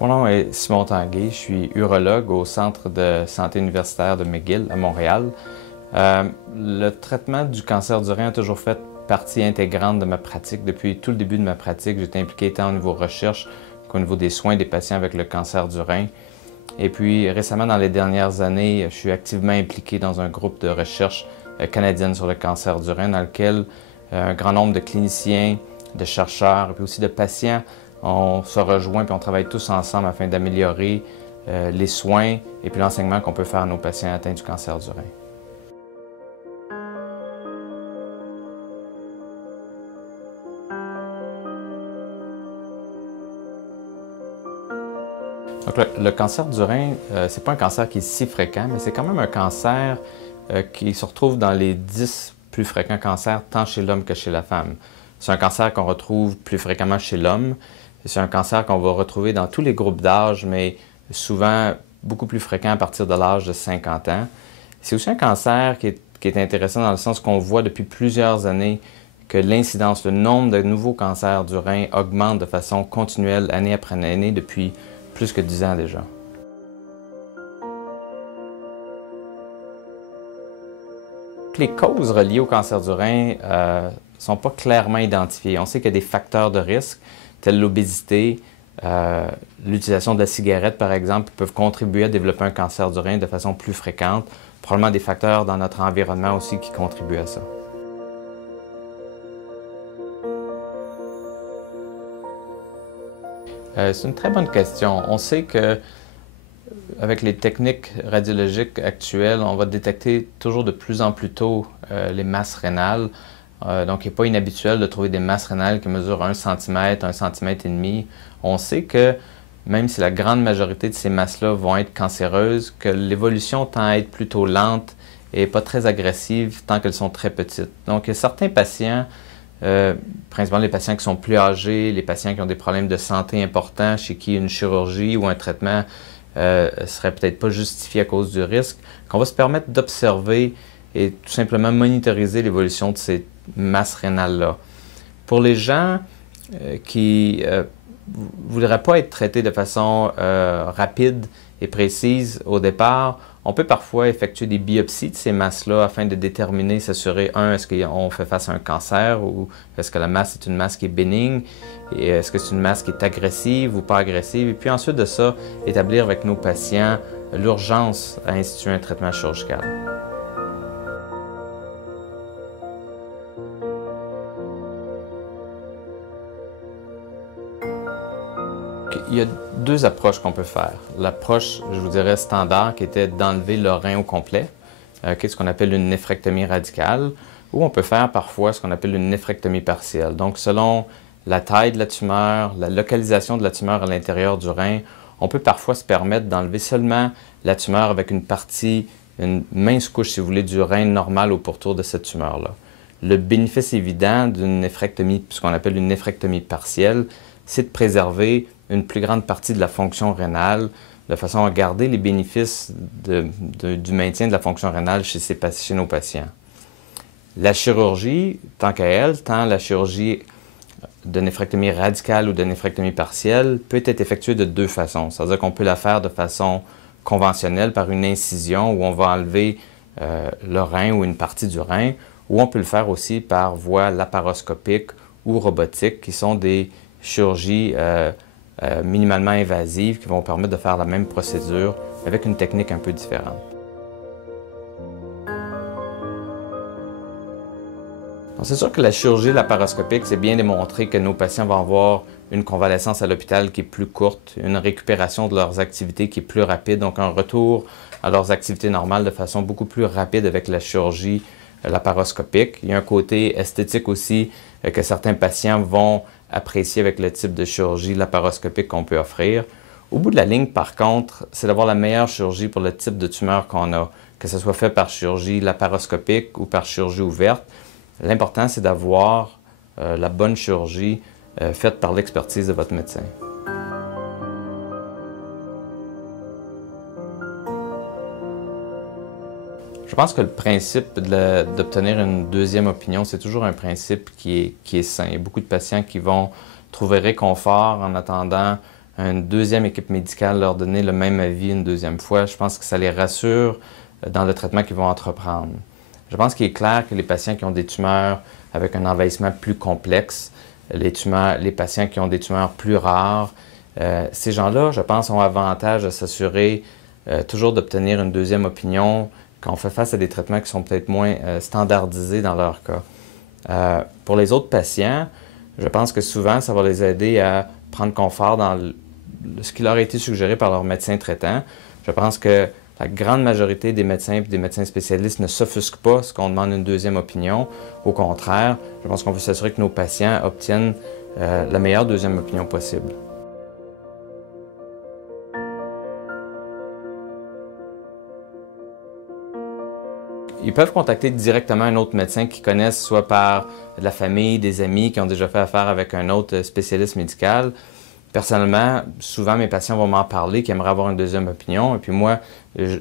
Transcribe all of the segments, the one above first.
Mon nom est Simon Tanguay, je suis urologue au Centre de santé universitaire de McGill à Montréal. Le traitement du cancer du rein a toujours fait partie intégrante de ma pratique. Depuis tout le début de ma pratique, j'ai été impliqué tant au niveau recherche qu'au niveau des soins des patients avec le cancer du rein. Et puis récemment, dans les dernières années, je suis activement impliqué dans un groupe de recherche canadienne sur le cancer du rein dans lequel un grand nombre de cliniciens, de chercheurs et puis aussi de patients on se rejoint et on travaille tous ensemble afin d'améliorer les soins et puis l'enseignement qu'on peut faire à nos patients atteints du cancer du rein. Donc, le cancer du rein, c'est pas un cancer qui est si fréquent, mais c'est quand même un cancer qui se retrouve dans les 10 plus fréquents cancers, tant chez l'homme que chez la femme. C'est un cancer qu'on retrouve plus fréquemment chez l'homme. C'est un cancer qu'on va retrouver dans tous les groupes d'âge, mais souvent beaucoup plus fréquent à partir de l'âge de 50 ans. C'est aussi un cancer qui est intéressant dans le sens qu'on voit depuis plusieurs années que l'incidence, le nombre de nouveaux cancers du rein augmente de façon continuelle année après année depuis plus que 10 ans déjà. Les causes reliées au cancer du rein ne sont pas clairement identifiées. On sait qu'il y a des facteurs de risque, tels l'obésité, l'utilisation de la cigarette, par exemple, qui peuvent contribuer à développer un cancer du rein de façon plus fréquente. Probablement des facteurs dans notre environnement aussi qui contribuent à ça. C'est une très bonne question. On sait que avec les techniques radiologiques actuelles, on va détecter toujours de plus en plus tôt les masses rénales. Donc, il n'est pas inhabituel de trouver des masses rénales qui mesurent 1 cm, 1 cm et demi. On sait que même si la grande majorité de ces masses-là vont être cancéreuses, que l'évolution tend à être plutôt lente et pas très agressive tant qu'elles sont très petites. Donc, il y a certains patients, principalement les patients qui sont plus âgés, les patients qui ont des problèmes de santé importants, chez qui une chirurgie ou un traitement serait peut-être pas justifié à cause du risque, qu'on va se permettre d'observer et tout simplement monitoriser l'évolution de ces masses rénales-là. Pour les gens qui ne voudraient pas être traités de façon rapide et précise au départ, on peut parfois effectuer des biopsies de ces masses-là afin de déterminer, s'assurer, est-ce qu'on fait face à un cancer ou est-ce que la masse est une masse qui est bénigne et est-ce que c'est une masse qui est agressive ou pas agressive. Et puis ensuite de ça, établir avec nos patients l'urgence à instituer un traitement chirurgical. Il y a deux approches qu'on peut faire. L'approche, je vous dirais, standard, qui était d'enlever le rein au complet, qui est ce qu'on appelle une néphrectomie radicale, ou on peut faire parfois ce qu'on appelle une néphrectomie partielle. Donc, selon la taille de la tumeur, la localisation de la tumeur à l'intérieur du rein, on peut parfois se permettre d'enlever seulement la tumeur avec une partie, une mince couche, si vous voulez, du rein normal au pourtour de cette tumeur-là. Le bénéfice évident d'une néphrectomie, ce qu'on appelle une néphrectomie partielle, c'est de préserver une plus grande partie de la fonction rénale, de façon à garder les bénéfices du maintien de la fonction rénale chez nos patients. La chirurgie, tant qu'à elle, tant la chirurgie de néphrectomie radicale ou de néphrectomie partielle peut être effectuée de deux façons. C'est-à-dire qu'on peut la faire de façon conventionnelle par une incision où on va enlever le rein ou une partie du rein, ou on peut le faire aussi par voie laparoscopique ou robotique, qui sont des chirurgies minimalement invasives qui vont permettre de faire la même procédure avec une technique un peu différente. C'est sûr que la chirurgie laparoscopique, c'est bien démontré que nos patients vont avoir une convalescence à l'hôpital qui est plus courte, une récupération de leurs activités qui est plus rapide, donc un retour à leurs activités normales de façon beaucoup plus rapide avec la chirurgie laparoscopique. Il y a un côté esthétique aussi que certains patients vont apprécier avec le type de chirurgie laparoscopique qu'on peut offrir. Au bout de la ligne, par contre, c'est d'avoir la meilleure chirurgie pour le type de tumeur qu'on a, que ce soit fait par chirurgie laparoscopique ou par chirurgie ouverte. L'important, c'est d'avoir la bonne chirurgie faite par l'expertise de votre médecin. Je pense que le principe d'obtenir une deuxième opinion, c'est toujours un principe qui est sain. Il y a beaucoup de patients qui vont trouver réconfort en attendant une deuxième équipe médicale leur donner le même avis une deuxième fois. Je pense que ça les rassure dans le traitement qu'ils vont entreprendre. Je pense qu'il est clair que les patients qui ont des tumeurs avec un envahissement plus complexe, les patients qui ont des tumeurs plus rares, ces gens-là, je pense, ont avantage à s'assurer toujours d'obtenir une deuxième opinion quand on fait face à des traitements qui sont peut-être moins standardisés dans leur cas. Pour les autres patients, je pense que souvent, ça va les aider à prendre confort dans ce qui leur a été suggéré par leur médecin traitant. Je pense que la grande majorité des médecins et des médecins spécialistes ne s'offusquent pas ce qu'on demande une deuxième opinion. Au contraire, je pense qu'on veut s'assurer que nos patients obtiennent la meilleure deuxième opinion possible. Ils peuvent contacter directement un autre médecin qu'ils connaissent, soit par de la famille, des amis qui ont déjà fait affaire avec un autre spécialiste médical. Personnellement, souvent mes patients vont m'en parler, qui aimeraient avoir une deuxième opinion. Et puis moi,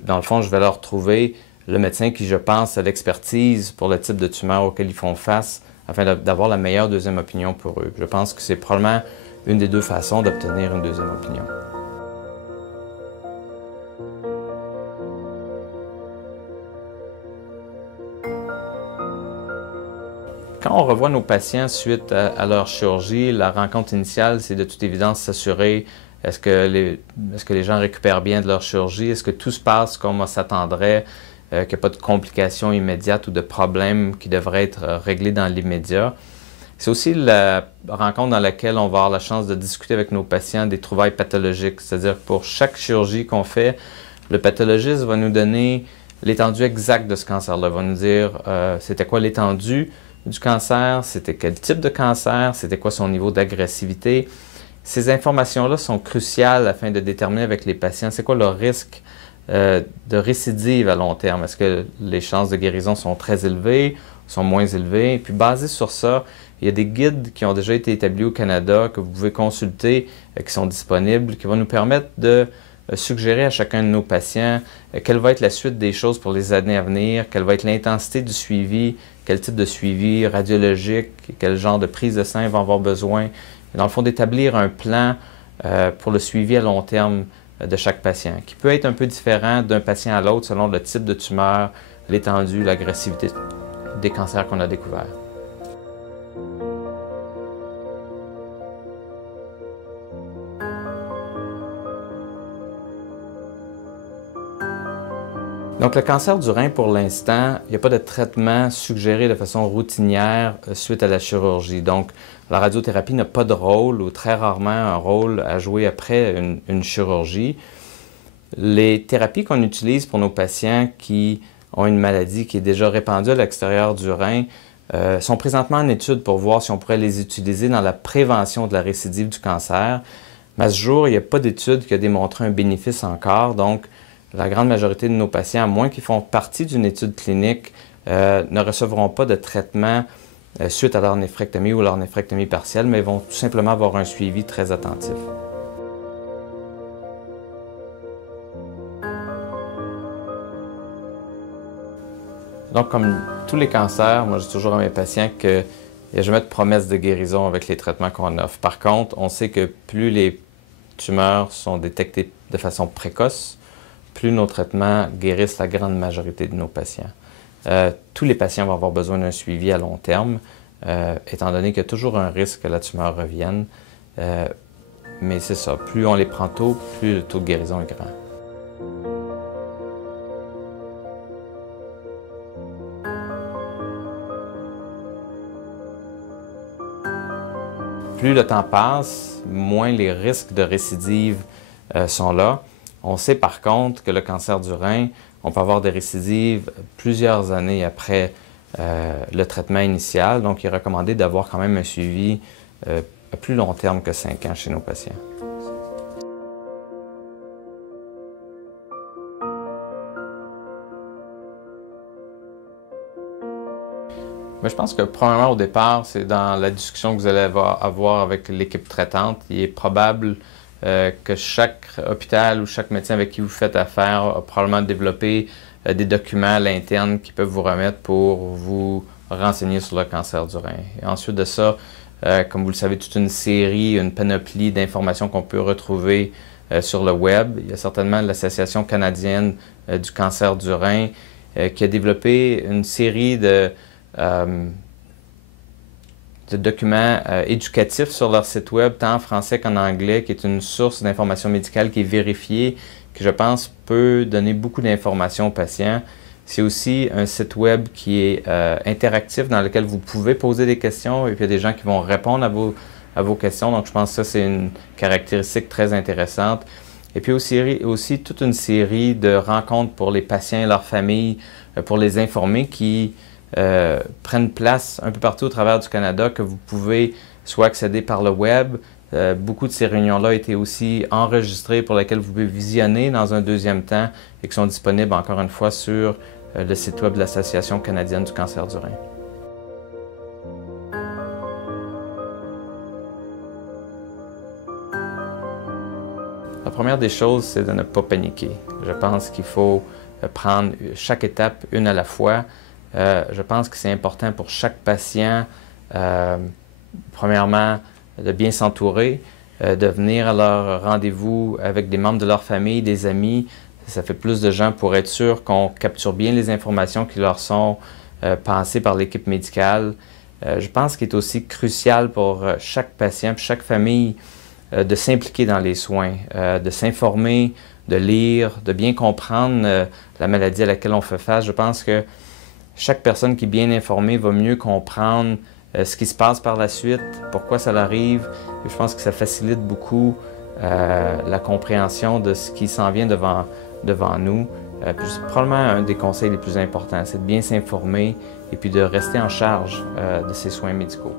dans le fond, je vais leur trouver le médecin qui, je pense, a l'expertise pour le type de tumeur auquel ils font face, afin d'avoir la meilleure deuxième opinion pour eux. Je pense que c'est probablement une des deux façons d'obtenir une deuxième opinion. Quand on revoit nos patients suite à leur chirurgie, la rencontre initiale, c'est de toute évidence s'assurer est-ce que les gens récupèrent bien de leur chirurgie, est-ce que tout se passe comme on s'attendrait, qu'il n'y a pas de complications immédiates ou de problèmes qui devraient être réglés dans l'immédiat. C'est aussi la rencontre dans laquelle on va avoir la chance de discuter avec nos patients des trouvailles pathologiques, c'est-à-dire que pour chaque chirurgie qu'on fait, le pathologiste va nous donner l'étendue exacte de ce cancer-là, va nous dire c'était quoi l'étendue du cancer, c'était quel type de cancer, c'était quoi son niveau d'agressivité. Ces informations-là sont cruciales afin de déterminer avec les patients c'est quoi leur risque de récidive à long terme. Est-ce que les chances de guérison sont très élevées, sont moins élevées? Et puis basé sur ça, il y a des guides qui ont déjà été établis au Canada que vous pouvez consulter, qui sont disponibles, qui vont nous permettre de suggérer à chacun de nos patients quelle va être la suite des choses pour les années à venir, quelle va être l'intensité du suivi, quel type de suivi radiologique, quel genre de prise de sang ils vont avoir besoin. Et dans le fond, d'établir un plan pour le suivi à long terme de chaque patient, qui peut être un peu différent d'un patient à l'autre selon le type de tumeur, l'étendue, l'agressivité des cancers qu'on a découverts. Donc, le cancer du rein, pour l'instant, il n'y a pas de traitement suggéré de façon routinière suite à la chirurgie. Donc, la radiothérapie n'a pas de rôle ou très rarement un rôle à jouer après une chirurgie. Les thérapies qu'on utilise pour nos patients qui ont une maladie qui est déjà répandue à l'extérieur du rein sont présentement en étude pour voir si on pourrait les utiliser dans la prévention de la récidive du cancer. Mais à ce jour, il n'y a pas d'étude qui a démontré un bénéfice encore. Donc, la grande majorité de nos patients, à moins qu'ils font partie d'une étude clinique, ne recevront pas de traitement suite à leur néphrectomie ou leur néphrectomie partielle, mais vont tout simplement avoir un suivi très attentif. Donc, comme tous les cancers, moi je dis toujours à mes patients qu'il n'y a jamais de promesse de guérison avec les traitements qu'on offre. Par contre, on sait que plus les tumeurs sont détectées de façon précoce, plus nos traitements guérissent la grande majorité de nos patients. Tous les patients vont avoir besoin d'un suivi à long terme, étant donné qu'il y a toujours un risque que la tumeur revienne. Mais c'est ça, plus on les prend tôt, plus le taux de guérison est grand. Plus le temps passe, moins les risques de récidive sont là. On sait par contre que le cancer du rein, on peut avoir des récidives plusieurs années après le traitement initial. Donc, il est recommandé d'avoir quand même un suivi à plus long terme que 5 ans chez nos patients. Mais je pense que probablement au départ, c'est dans la discussion que vous allez avoir avec l'équipe traitante. Il est probable que chaque hôpital ou chaque médecin avec qui vous faites affaire a probablement développé des documents à l'interne qui peuvent vous remettre pour vous renseigner sur le cancer du rein. Et ensuite de ça, comme vous le savez, toute une série, une panoplie d'informations qu'on peut retrouver sur le web. Il y a certainement l'Association canadienne du cancer du rein qui a développé une série de documents éducatifs sur leur site web, tant en français qu'en anglais, qui est une source d'information médicale qui est vérifiée, qui, je pense, peut donner beaucoup d'informations aux patients. C'est aussi un site web qui est interactif, dans lequel vous pouvez poser des questions et puis il y a des gens qui vont répondre à vos questions. Donc, je pense que ça, c'est une caractéristique très intéressante. Et puis aussi toute une série de rencontres pour les patients et leurs familles, pour les informer, qui prennent place un peu partout au travers du Canada, que vous pouvez soit accéder par le web. Beaucoup de ces réunions-là étaient aussi enregistrées, pour lesquelles vous pouvez visionner dans un deuxième temps et qui sont disponibles encore une fois sur le site web de l'Association canadienne du cancer du rein. La première des choses, c'est de ne pas paniquer. Je pense qu'il faut prendre chaque étape une à la fois. Je pense que c'est important pour chaque patient, premièrement, de bien s'entourer, de venir à leur rendez-vous avec des membres de leur famille, des amis. Ça fait plus de gens pour être sûr qu'on capture bien les informations qui leur sont passées par l'équipe médicale. Je pense qu'il est aussi crucial pour chaque patient, chaque famille, de s'impliquer dans les soins, de s'informer, de lire, de bien comprendre la maladie à laquelle on fait face. Je pense que chaque personne qui est bien informée va mieux comprendre ce qui se passe par la suite, pourquoi ça arrive. Et je pense que ça facilite beaucoup la compréhension de ce qui s'en vient devant nous. C'est probablement un des conseils les plus importants, c'est de bien s'informer et puis de rester en charge de ses soins médicaux.